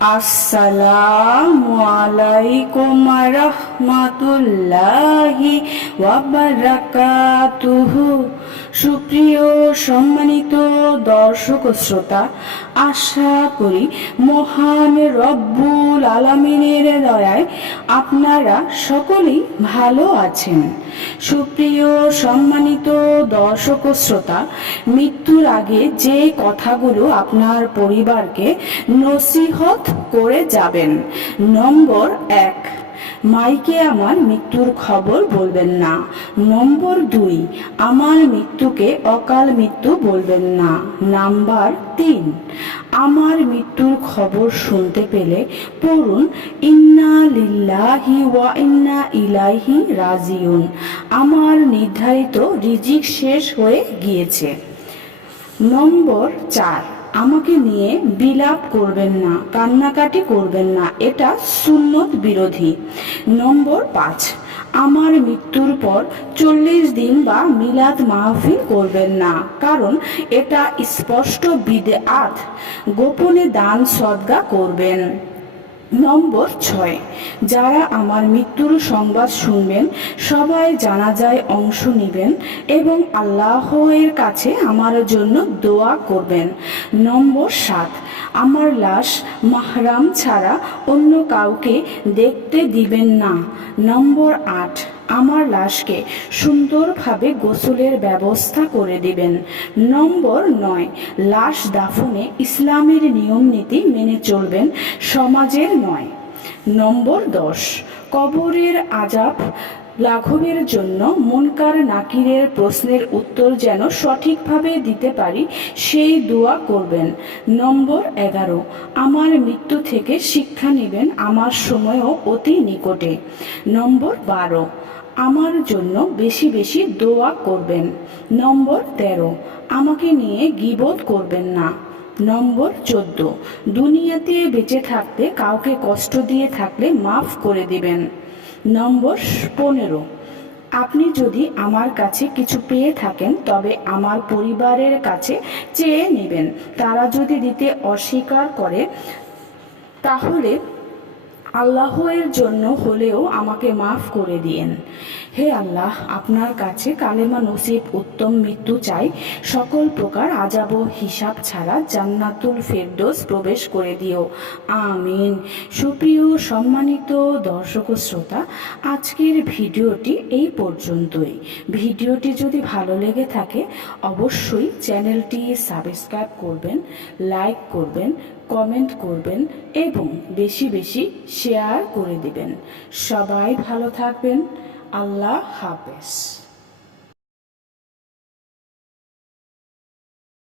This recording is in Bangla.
আসসালামু আলাইকুম রাহমাতুল্লাহি ওয়া বারাকাতুহু। সুপ্রিয় সম্মানিত দর্শক ও শ্রোতা, আশা করি মহান রব্বুল আলামিনের দয়ায় আপনারা সকলেই ভালো আছেন। সুপ্রিয় সম্মানিত দর্শক ও শ্রোতা, মৃত্যুর আগে যে কথাগুলো আপনার পরিবারকে নসিহত করে যাবেন। নম্বর 1, মাইকে আমার মৃত্যুর খবর বলবেন না। নম্বর 2, আমার মৃত্যুকে অকাল মৃত্যু বলবেন না। নাম্বার 3, আমার মৃত্যুর খবর শুনতে পেলে পড়ুন ইন্না লিল্লাহি ওয়া ইন্না ইলাইহি রাজিউন। আমার নির্ধারিত রিজিক শেষ হয়ে গিয়েছে। নম্বর 4, আমাকে নিয়ে বিলাপ করবেন না, কান্নাকাটি করবেন না, এটা সুন্নত বিরোধী। নম্বর 5, আমার মৃত্যুর পর 40 দিন বা মিলাদ মাহফিল করবেন না, কারণ এটা স্পষ্ট বিদআত। গোপনে দান সদকা করবেন। নম্বর 6, যারা আমার মৃত্যুর সংবাদ শুনবেন সবাই জানাজায় অংশ নেবেন এবং আল্লাহের কাছে আমার জন্য দোয়া করবেন। নম্বর 7, আমার লাশ মাহরাম ছাড়া অন্য কাউকে দেখতে দিবেন না। নম্বর 8, আমার লাশকে সুন্দরভাবে গোসলের ব্যবস্থা করে দিবেন। নম্বর 9, লাশ দাফনে ইসলামের নিয়ম নীতি মেনে চলবেন, সমাজের নয়। নম্বর 10, কবরের আযাব লাঘবের জন্য মুনকার নাকিরের প্রশ্নের উত্তর যেন সঠিকভাবে দিতে পারি সেই দোয়া করবেন। নম্বর 11, আমার মৃত্যু থেকে শিক্ষা নেবেন, আমার সময়ও অতি নিকটে। নম্বর 12, আমার জন্য বেশি বেশি দোয়া করবেন। নম্বর 13, আমাকে নিয়ে গীবত করবেন না। নম্বর 14, দুনিয়াতে বেঁচে থাকতে কাউকে কষ্ট দিয়ে থাকলে মাফ করে দিবেন। নম্বর 15, আপনি যদি আমার কাছে কিছু পেয়ে থাকেন তবে আমার পরিবারের কাছে চেয়ে নেবেন। তারা যদি দিতে অস্বীকার করে তাহলে আল্লাহের জন্য হলেও আমাকে মাফ করে দিয়েন। হে আল্লাহ, আপনার কাছে কালেমা নসিব উত্তম মৃত্যু চাই, সকল প্রকার আযাব ও হিসাব ছাড়া জান্নাতুল ফেরদৌস প্রবেশ করে দিও, আমিন। সুপ্রিয় সম্মানিত দর্শক ও শ্রোতা, আজকের ভিডিওটি এই পর্যন্তই। ভিডিওটি যদি ভালো লেগে থাকে অবশ্যই চ্যানেলটি সাবস্ক্রাইব করবেন, লাইক করবেন, কমেন্ট করবেন এবং বেশি বেশি শেয়ার করে দিবেন। সবাই ভালো থাকবেন। আল্লাহ হাফেজ।